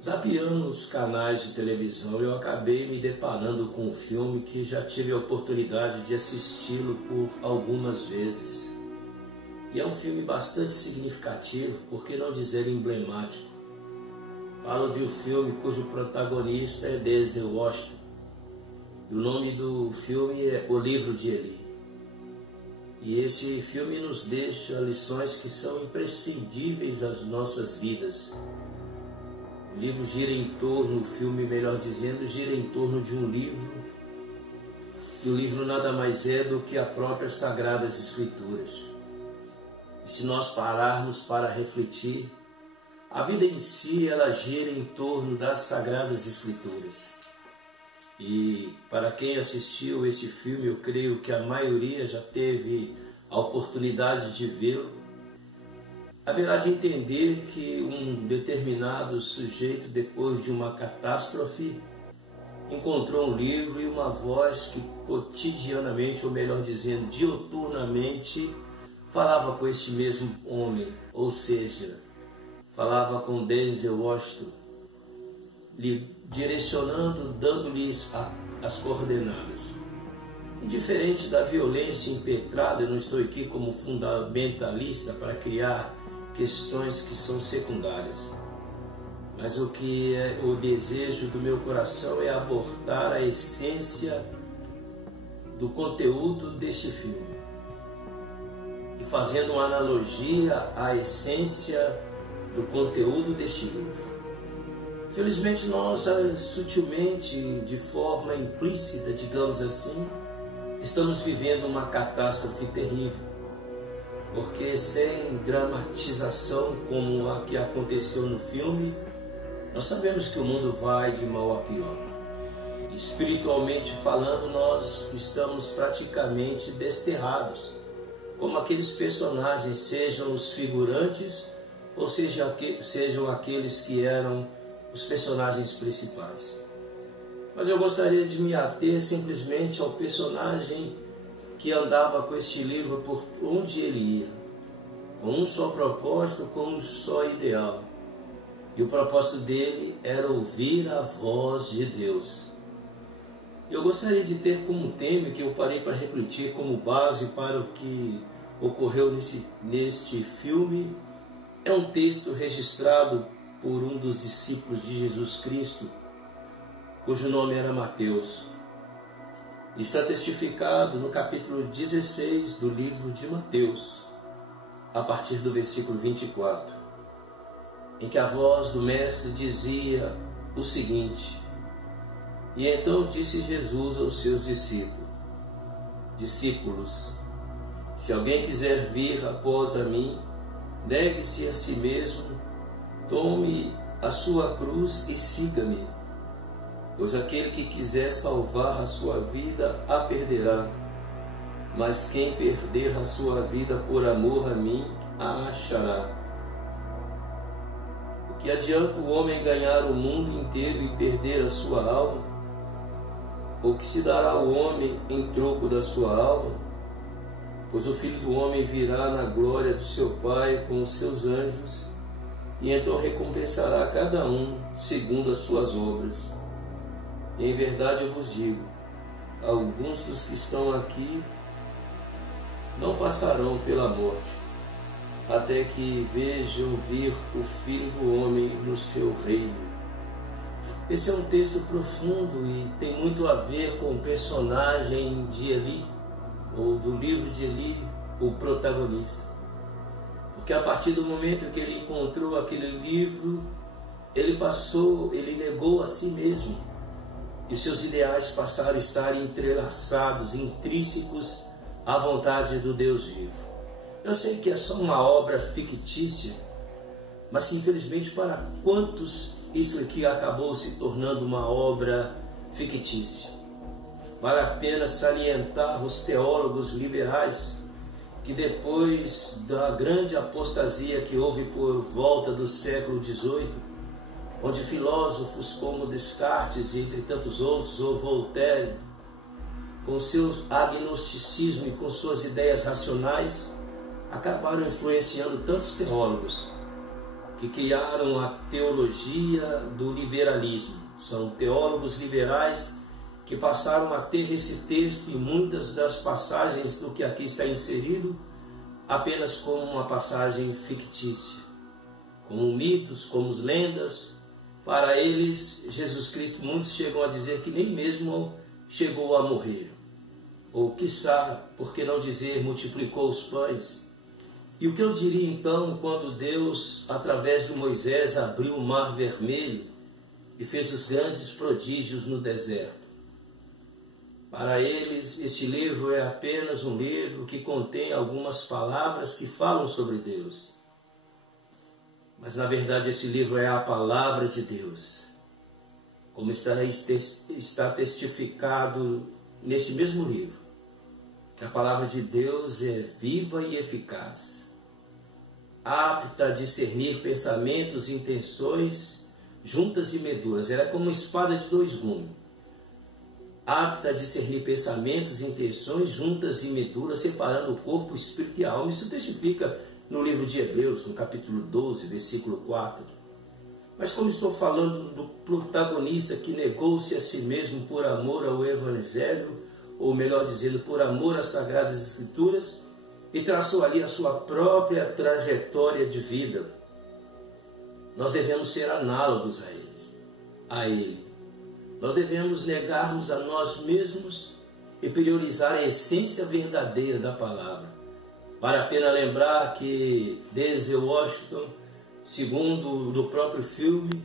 Zapeando os canais de televisão, eu acabei me deparando com um filme que já tive a oportunidade de assisti-lo por algumas vezes. E é um filme bastante significativo, por que não dizer emblemático. Falo de um filme cujo protagonista é Denzel Washington. E o nome do filme é O Livro de Eli. E esse filme nos deixa lições que são imprescindíveis às nossas vidas. O livro gira em torno, o filme, melhor dizendo, gira em torno de um livro. E o livro nada mais é do que as próprias Sagradas Escrituras. E se nós pararmos para refletir, a vida em si, ela gira em torno das Sagradas Escrituras. E para quem assistiu este filme, eu creio que a maioria já teve a oportunidade de vê-lo, haverá de entender que um determinado sujeito, depois de uma catástrofe, encontrou um livro e uma voz que cotidianamente, ou melhor dizendo, diuturnamente, falava com este mesmo homem, ou seja, falava com Denzel Washington, lhe direcionando, dando-lhes as coordenadas. Indiferente da violência impetrada, eu não estou aqui como fundamentalista para criar questões que são secundárias. Mas o que é o desejo do meu coração é abordar a essência do conteúdo deste filme. E fazendo uma analogia à essência do conteúdo deste livro. Felizmente nós, sutilmente, de forma implícita, digamos assim, estamos vivendo uma catástrofe terrível. Porque sem dramatização como a que aconteceu no filme, nós sabemos que o mundo vai de mal a pior. Espiritualmente falando, nós estamos praticamente desterrados, como aqueles personagens, sejam os figurantes ou sejam aqueles que eram os personagens principais. Mas eu gostaria de me ater simplesmente ao personagem que andava com este livro por onde ele ia, com um só propósito, com um só ideal. E o propósito dele era ouvir a voz de Deus. Eu gostaria de ter como tema, que eu parei para refletir como base para o que ocorreu neste filme, é um texto registrado por um dos discípulos de Jesus Cristo, cujo nome era Mateus. Está testificado no capítulo 16 do livro de Mateus, a partir do versículo 24, em que a voz do Mestre dizia o seguinte: E então disse Jesus aos seus discípulos, se alguém quiser vir após a mim, negue-se a si mesmo, tome a sua cruz e siga-me. Pois aquele que quiser salvar a sua vida, a perderá. Mas quem perder a sua vida por amor a mim, a achará. O que adianta o homem ganhar o mundo inteiro e perder a sua alma? Ou que se dará o homem em troco da sua alma? Pois o Filho do Homem virá na glória do seu Pai com os seus anjos, e então recompensará a cada um segundo as suas obras. E em verdade eu vos digo, alguns dos que estão aqui não passarão pela morte, até que vejam vir o Filho do Homem no seu reino. Esse é um texto profundo e tem muito a ver com o personagem de Eli, ou do livro de Eli, o protagonista. Porque a partir do momento que ele encontrou aquele livro, ele negou a si mesmo. E os seus ideais passaram a estar entrelaçados, intrínsecos à vontade do Deus vivo. Eu sei que é só uma obra fictícia, mas infelizmente para quantos isso aqui acabou se tornando uma obra fictícia? Vale a pena salientar os teólogos liberais que depois da grande apostasia que houve por volta do século XVIII, onde filósofos como Descartes e entre tantos outros, ou Voltaire, com seu agnosticismo e com suas ideias racionais, acabaram influenciando tantos teólogos que criaram a teologia do liberalismo. São teólogos liberais que passaram a ter esse texto e muitas das passagens do que aqui está inserido apenas como uma passagem fictícia, como mitos, como lendas. Para eles, Jesus Cristo, muitos chegam a dizer que nem mesmo chegou a morrer. Ou, quiçá, por que não dizer, multiplicou os pães. E o que eu diria então quando Deus, através de Moisés, abriu o mar vermelho e fez os grandes prodígios no deserto? Para eles, este livro é apenas um livro que contém algumas palavras que falam sobre Deus. Mas, na verdade, esse livro é a palavra de Deus. Como está testificado neste mesmo livro, que a palavra de Deus é viva e eficaz, apta a discernir pensamentos e intenções, juntas e medulas. Ela é como uma espada de dois gumes, apta a discernir pensamentos e intenções, juntas e medulas, separando o corpo, o espírito e a alma. Isso testifica no livro de Hebreus, no capítulo 12, versículo 4. Mas como estou falando do protagonista que negou-se a si mesmo por amor ao Evangelho, ou melhor dizendo, por amor às Sagradas Escrituras, e traçou ali a sua própria trajetória de vida, nós devemos ser análogos a ele. Nós devemos negarmos a nós mesmos e priorizar a essência verdadeira da palavra. Vale a pena lembrar que Denzel Washington, segundo do próprio filme,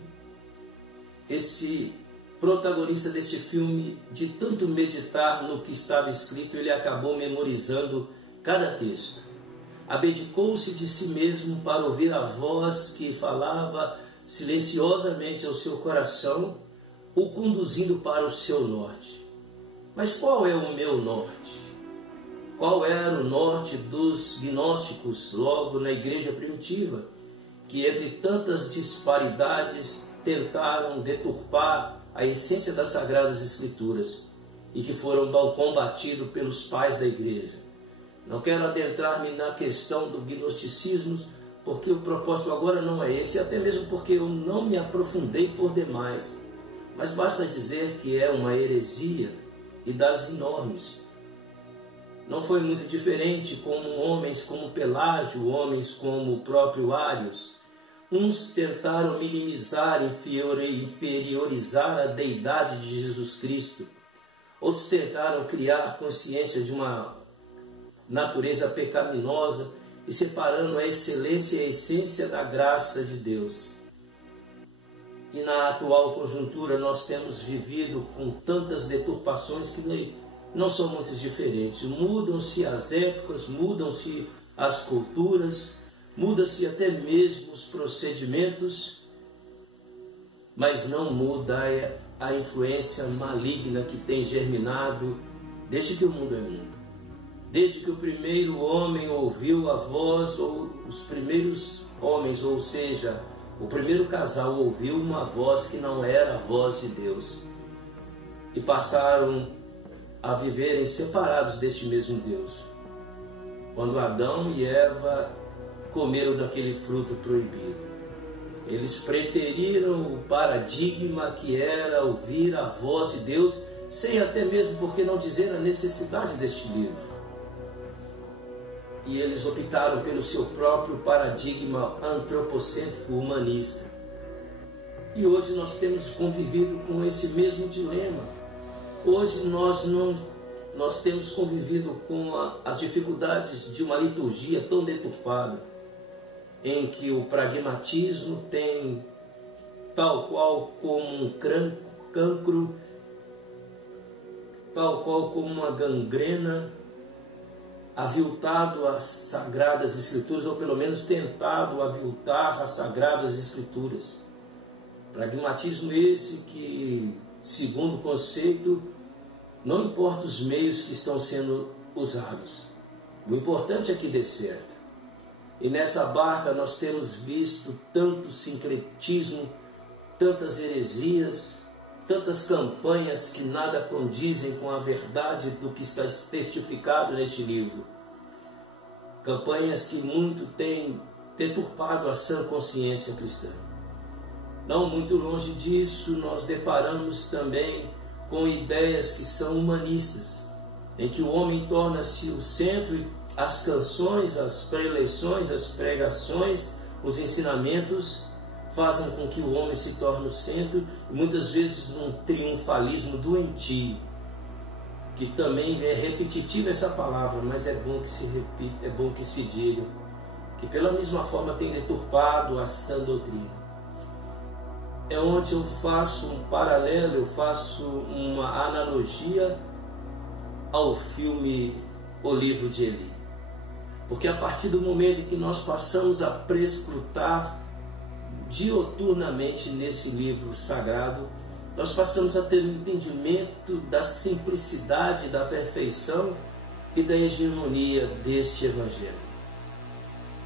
esse protagonista deste filme, de tanto meditar no que estava escrito, ele acabou memorizando cada texto. Abdicou-se de si mesmo para ouvir a voz que falava silenciosamente ao seu coração, o conduzindo para o seu norte. Mas qual é o meu norte? Qual era o norte dos gnósticos logo na igreja primitiva, que entre tantas disparidades tentaram deturpar a essência das Sagradas Escrituras e que foram combatidos pelos pais da igreja? Não quero adentrar-me na questão do gnosticismo, porque o propósito agora não é esse, até mesmo porque eu não me aprofundei por demais. Mas basta dizer que é uma heresia e das enormes. Não foi muito diferente com homens como Pelágio, homens como o próprio Ários. Uns tentaram minimizar, inferiorizar a deidade de Jesus Cristo. Outros tentaram criar consciência de uma natureza pecaminosa e separando a excelência e a essência da graça de Deus. E na atual conjuntura nós temos vivido com tantas deturpações que não são muito diferentes. Mudam-se as épocas, mudam-se as culturas, muda-se até mesmo os procedimentos, mas não muda a influência maligna que tem germinado desde que o mundo é mundo. Desde que o primeiro homem ouviu a voz, ou os primeiros homens, ou seja, o primeiro casal ouviu uma voz que não era a voz de Deus e passaram a viverem separados deste mesmo Deus. Quando Adão e Eva comeram daquele fruto proibido, eles preteriram o paradigma que era ouvir a voz de Deus, sem até mesmo, por que não dizer, a necessidade deste livro. E eles optaram pelo seu próprio paradigma antropocêntrico humanista. E hoje nós temos convivido com esse mesmo dilema. Hoje nós temos convivido com as dificuldades de uma liturgia tão deturpada, em que o pragmatismo tem, tal qual como um cancro, tal qual como uma gangrena, aviltado as Sagradas Escrituras, ou pelo menos tentado aviltar as Sagradas Escrituras. Pragmatismo esse que, segundo o conceito, não importa os meios que estão sendo usados, o importante é que dê certo. E nessa barca nós temos visto tanto sincretismo, tantas heresias, tantas campanhas que nada condizem com a verdade do que está testificado neste livro. Campanhas que muito têm deturpado a sã consciência cristã. Não muito longe disso, nós deparamos também com ideias que são humanistas, em que o homem torna-se o centro e as canções, as preleções, as pregações, os ensinamentos fazem com que o homem se torne o centro, e muitas vezes num triunfalismo doentio, que também é repetitiva essa palavra, mas é bom que se repita, é bom que se diga, que pela mesma forma tem deturpado a sã doutrina. É onde eu faço um paralelo, eu faço uma analogia ao filme O Livro de Eli. Porque a partir do momento em que nós passamos a prescrutar dioturnamente nesse livro sagrado, nós passamos a ter um entendimento da simplicidade, da perfeição e da hegemonia deste Evangelho.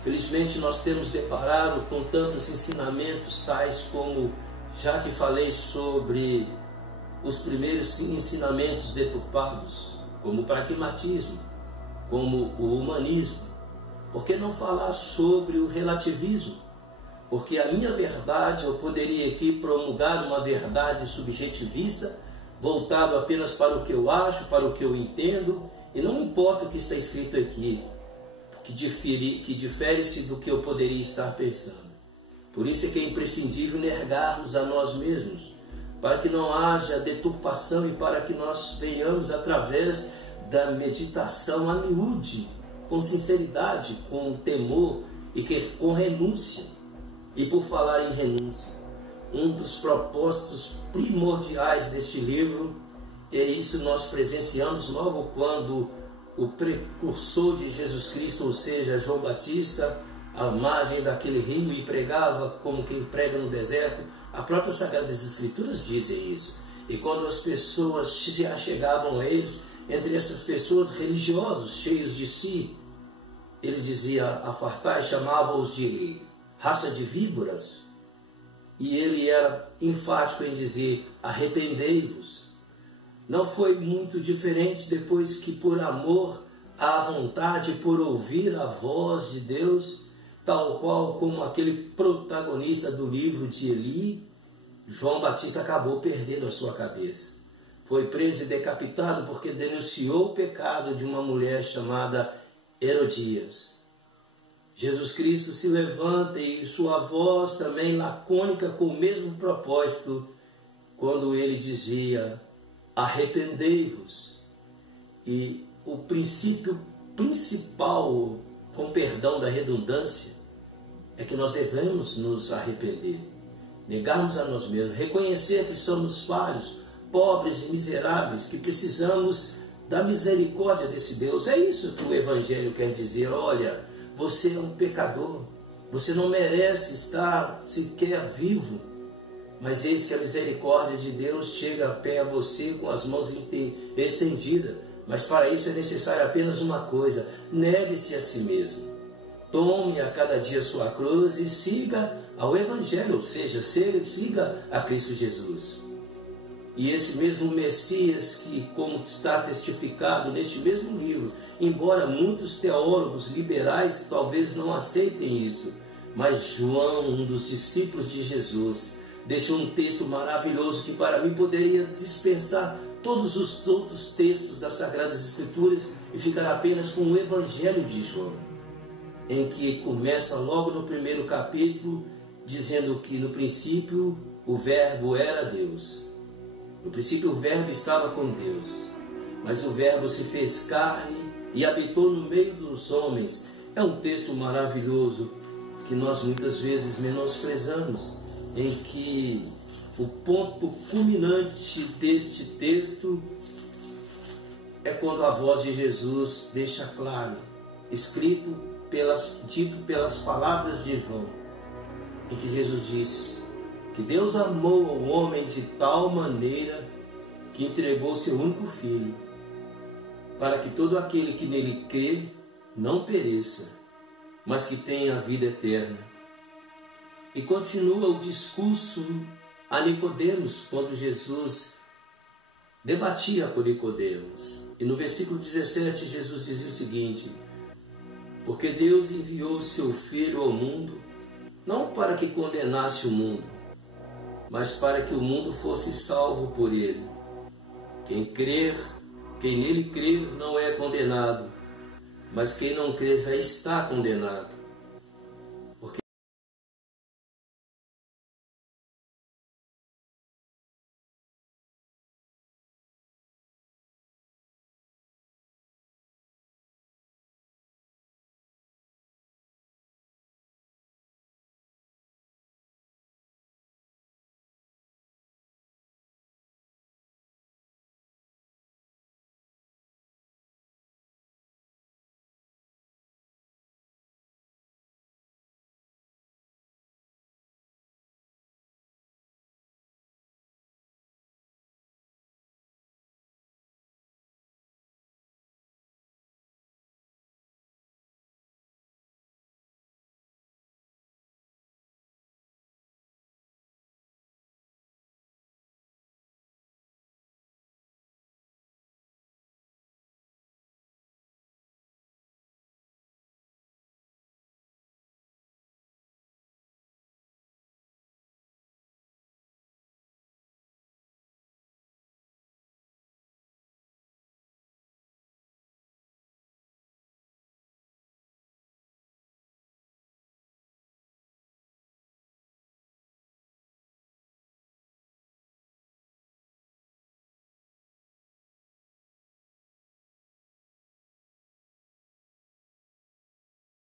Felizmente nós temos deparado com tantos ensinamentos tais como, já que falei sobre os primeiros ensinamentos deturpados, como o pragmatismo, como o humanismo. Por que não falar sobre o relativismo? Porque a minha verdade, eu poderia aqui promulgar uma verdade subjetivista, voltado apenas para o que eu acho, para o que eu entendo, e não importa o que está escrito aqui, que difere-se do que eu poderia estar pensando. Por isso é que é imprescindível negarmos a nós mesmos, para que não haja deturpação e para que nós venhamos através da meditação a miúde, com sinceridade, com temor e com renúncia. E por falar em renúncia, um dos propósitos primordiais deste livro, é isso nós presenciamos logo quando o precursor de Jesus Cristo, ou seja, João Batista, à margem daquele rio e pregava como quem prega no deserto. As próprias Sagradas Escrituras dizem isso. E quando as pessoas já chegavam a eles, entre essas pessoas religiosos, cheios de si, ele dizia a fartar, chamava-os de raça de víboras, e ele era enfático em dizer: arrependei-vos. Não foi muito diferente depois que, por amor à vontade, por ouvir a voz de Deus, tal qual como aquele protagonista do livro de Eli, João Batista acabou perdendo a sua cabeça. Foi preso e decapitado porque denunciou o pecado de uma mulher chamada Herodias. Jesus Cristo se levanta e sua voz também lacônica com o mesmo propósito, quando ele dizia: arrependei-vos. E o princípio principal, com perdão da redundância, é que nós devemos nos arrepender, negarmos a nós mesmos, reconhecer que somos falhos, pobres e miseráveis, que precisamos da misericórdia desse Deus. É isso que o Evangelho quer dizer. Olha, você é um pecador, você não merece estar sequer vivo, mas eis que a misericórdia de Deus chega a pé a você com as mãos estendidas. Mas para isso é necessário apenas uma coisa: negue-se a si mesmo, tome a cada dia sua cruz e siga ao Evangelho, ou seja, siga a Cristo Jesus. E esse mesmo Messias que, como está testificado neste mesmo livro, embora muitos teólogos liberais talvez não aceitem isso, mas João, um dos discípulos de Jesus, deixou um texto maravilhoso que para mim poderia dispensar todos os outros textos das Sagradas Escrituras e ficar apenas com o Evangelho de João, em que começa logo no primeiro capítulo dizendo que no princípio o Verbo era Deus. No princípio o Verbo estava com Deus, mas o Verbo se fez carne e habitou no meio dos homens. É um texto maravilhoso que nós muitas vezes menosprezamos, em que o ponto culminante deste texto é quando a voz de Jesus deixa claro, dito pelas palavras de João, em que Jesus disse que Deus amou o homem de tal maneira que entregou seu único Filho, para que todo aquele que nele crê não pereça, mas que tenha a vida eterna. E continua o discurso a Nicodemos, quando Jesus debatia com Nicodemos. E no versículo 17 Jesus dizia o seguinte: Porque Deus enviou o seu Filho ao mundo, não para que condenasse o mundo, mas para que o mundo fosse salvo por ele. Quem nele crer não é condenado, mas quem não crer já está condenado. Porque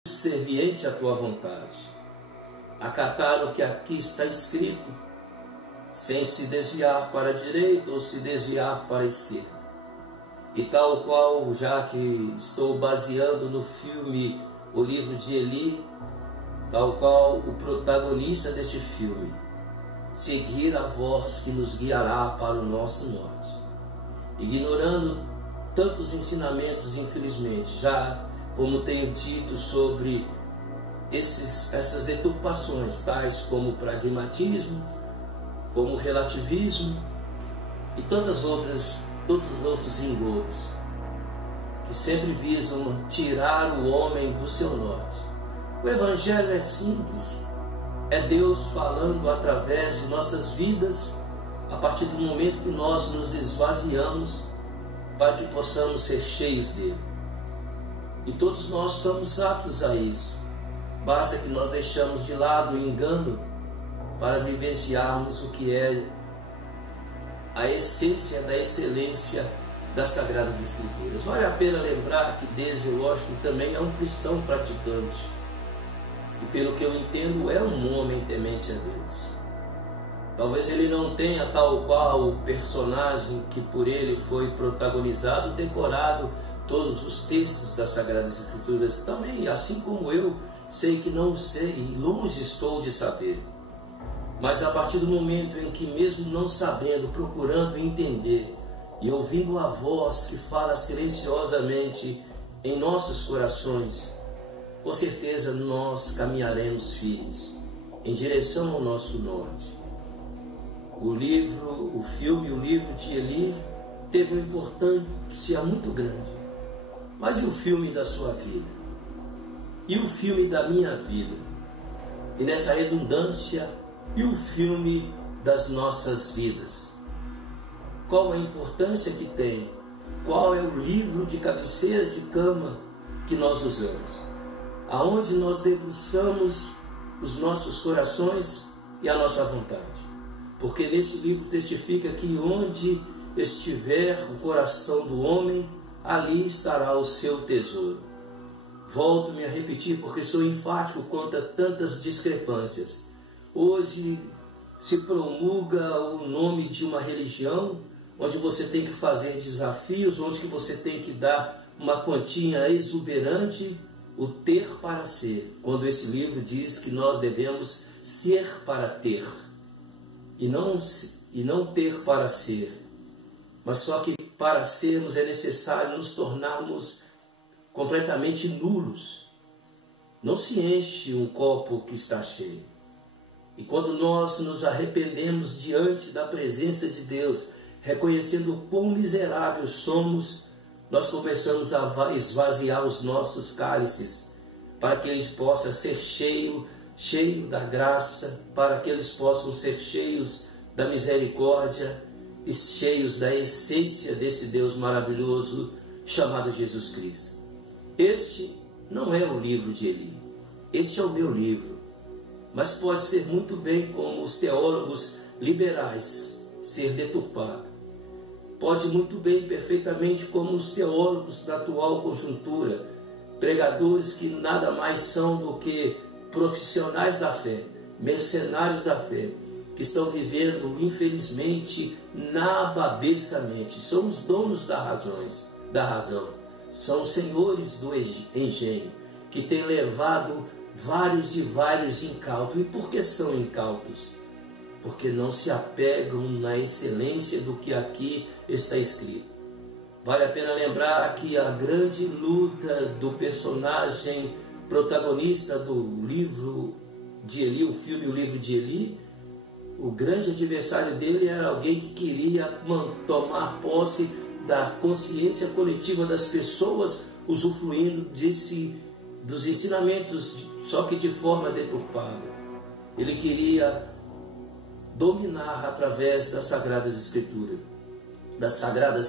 serviente à tua vontade, acatar o que aqui está escrito, sem se desviar para a direita ou se desviar para a esquerda. E tal qual, já que estou baseando no filme O Livro de Eli, tal qual o protagonista deste filme, seguir a voz que nos guiará para o nosso norte. Ignorando tantos ensinamentos, infelizmente, já como tenho dito sobre essas deturpações, tais como pragmatismo, como relativismo e tantos outros engodos, que sempre visam tirar o homem do seu norte. O Evangelho é simples, é Deus falando através de nossas vidas, a partir do momento que nós nos esvaziamos para que possamos ser cheios dele. E todos nós somos aptos a isso. Basta que nós deixamos de lado o engano para vivenciarmos o que é a essência da excelência das Sagradas Escrituras. Vale a pena lembrar que Denzel Washington também é um cristão praticante. E pelo que eu entendo, é um homem temente a Deus. Talvez ele não tenha tal qual o personagem que por ele foi protagonizado, decorado todos os textos das Sagradas Escrituras. Também, assim como eu, sei que não sei e longe estou de saber. Mas a partir do momento em que, mesmo não sabendo, procurando entender e ouvindo a voz que fala silenciosamente em nossos corações, com certeza nós caminharemos firmes em direção ao nosso norte. O filme O Livro de Eli teve uma importância muito grande. Mas e o filme da sua vida? E o filme da minha vida? E nessa redundância, e o filme das nossas vidas? Qual a importância que tem? Qual é o livro de cabeceira de cama que nós usamos? Aonde nós debruçamos os nossos corações e a nossa vontade? Porque nesse livro testifica que onde estiver o coração do homem, ali estará o seu tesouro. Volto-me a repetir porque sou enfático quanto a tantas discrepâncias. Hoje se promulga o nome de uma religião onde você tem que fazer desafios, onde que você tem que dar uma quantia exuberante, o ter para ser, quando esse livro diz que nós devemos ser para ter e não ter para ser. Mas só que para sermos é necessário nos tornarmos completamente nulos. Não se enche um copo que está cheio. E quando nós nos arrependemos diante da presença de Deus, reconhecendo o quão miseráveis somos, nós começamos a esvaziar os nossos cálices para que eles possam ser cheios da graça, para que eles possam ser cheios da misericórdia e cheios da essência desse Deus maravilhoso chamado Jesus Cristo. Este não é o livro de Eli, este é o meu livro, mas pode ser muito bem, como os teólogos liberais, ser deturpado. Pode muito bem, perfeitamente, como os teólogos da atual conjuntura, pregadores que nada mais são do que profissionais da fé, mercenários da fé, que estão vivendo, infelizmente, nababescamente. São os donos da razão, são os senhores do engenho, que têm levado vários e vários incautos. E por que são incautos? Porque não se apegam na excelência do que aqui está escrito. Vale a pena lembrar que a grande luta do personagem protagonista do livro de Eli, o filme O Livro de Eli, o grande adversário dele era alguém que queria tomar posse da consciência coletiva das pessoas, usufruindo dos ensinamentos, só que de forma deturpada. Ele queria dominar através das Sagradas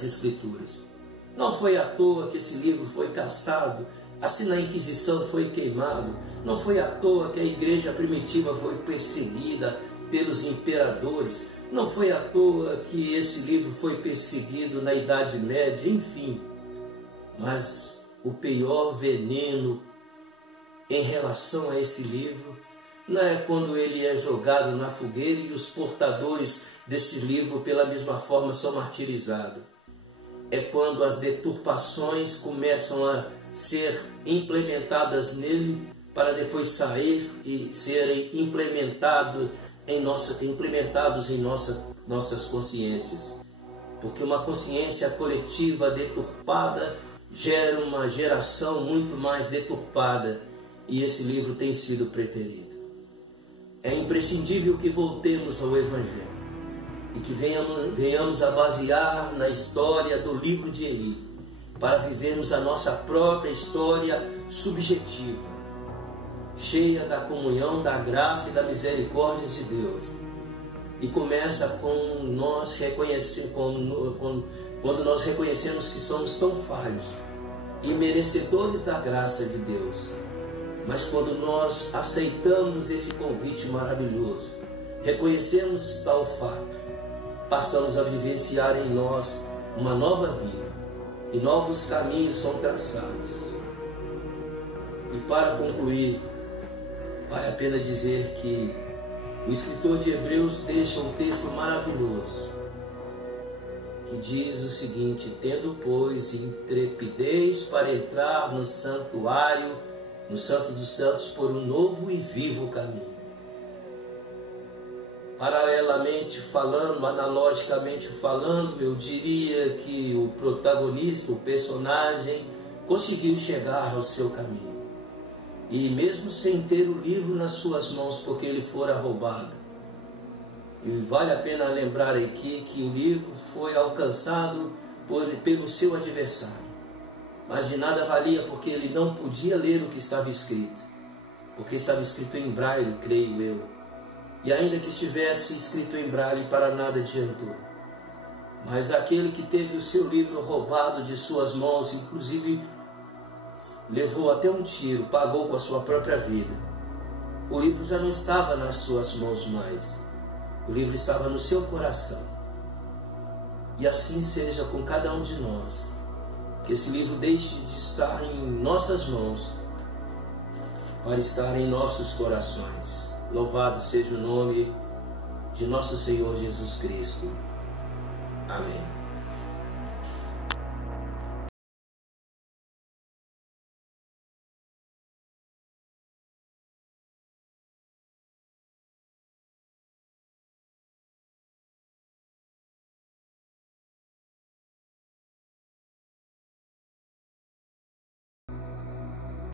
Escrituras. Não foi à toa que esse livro foi caçado, assim na Inquisição foi queimado. Não foi à toa que a igreja primitiva foi perseguida pelos imperadores. Não foi à toa que esse livro foi perseguido na Idade Média, enfim. Mas o pior veneno em relação a esse livro não é quando ele é jogado na fogueira e os portadores desse livro pela mesma forma são martirizados. É quando as deturpações começam a ser implementadas nele para depois sair e serem implementados em nossas consciências. Porque uma consciência coletiva deturpada gera uma geração muito mais deturpada, e esse livro tem sido preterido. É imprescindível que voltemos ao Evangelho e que venhamos a basear na história do livro de Eli, para vivermos a nossa própria história subjetiva, cheia da comunhão, da graça e da misericórdia de Deus. E começa com nós quando nós reconhecemos que somos tão falhos e merecedores da graça de Deus. Mas quando nós aceitamos esse convite maravilhoso, reconhecemos tal fato, passamos a vivenciar em nós uma nova vida e novos caminhos são traçados. E para concluir, vale a pena dizer que o escritor de Hebreus deixa um texto maravilhoso que diz o seguinte: tendo, pois, intrepidez para entrar no santuário, no Santo dos Santos, por um novo e vivo caminho. Paralelamente falando, analogicamente falando, eu diria que o protagonista, o personagem, conseguiu chegar ao seu caminho. E mesmo sem ter o livro nas suas mãos, porque ele fora roubado. E vale a pena lembrar aqui que o livro foi alcançado pelo seu adversário. Mas de nada valia, porque ele não podia ler o que estava escrito. Porque estava escrito em braille, creio eu. E ainda que estivesse escrito em braille, para nada adiantou. Mas aquele que teve o seu livro roubado de suas mãos, inclusive levou até um tiro, pagou com a sua própria vida. O livro já não estava nas suas mãos mais. O livro estava no seu coração. E assim seja com cada um de nós. Que esse livro deixe de estar em nossas mãos para estar em nossos corações. Louvado seja o nome de nosso Senhor Jesus Cristo. Amém.